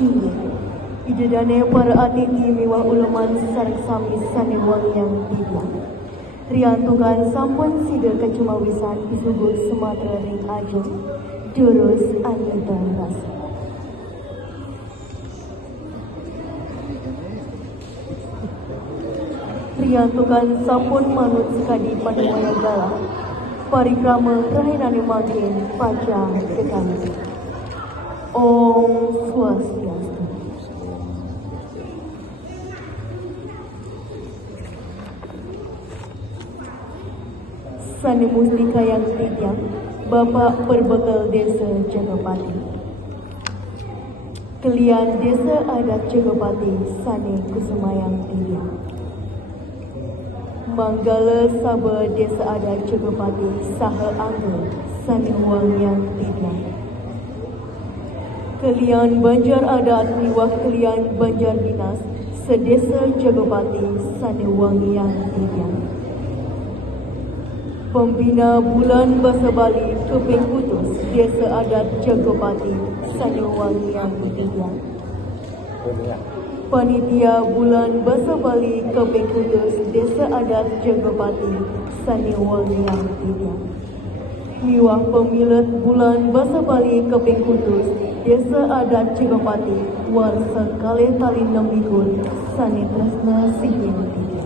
Ini idedane para atiti miwah uleman sareng sami sanewang yang tiga. Riantukan sampun sida kecumawisan pisugut Sumatera ring ajeng jurus Anita Rasa. Riantukan sampun manut sekadi panuwaya galah parikrama rahinane makin pajang kekanti. Om Swastiastu. Sani Mustika yang tiga, Bapak Perbekal Desa Jagapati. Kalian Desa Adat Jagapati Sani Kusumayang tiga. Manggala Saba Desa Adat Jagapati Saha Angga Sani Wang yang tiga. Kalian Banjar Adat Miwah Kalian Banjar Dinas Sedesa Jagapati Sani Wang yang tiga. Pembina Bulan Bahasa Bali Keping Putus Desa Adat Jagapati Saniwang yang tiga. Panitia Bulan Bahasa Bali Keping Putus Desa Adat Jagapati Saniwang yang tiga. Miwah Pemilet Bulan Bahasa Bali Keping Putus Desa Adat Jagapati Warsa Kale Tali Namikul Sani Tresna Sihin tiga.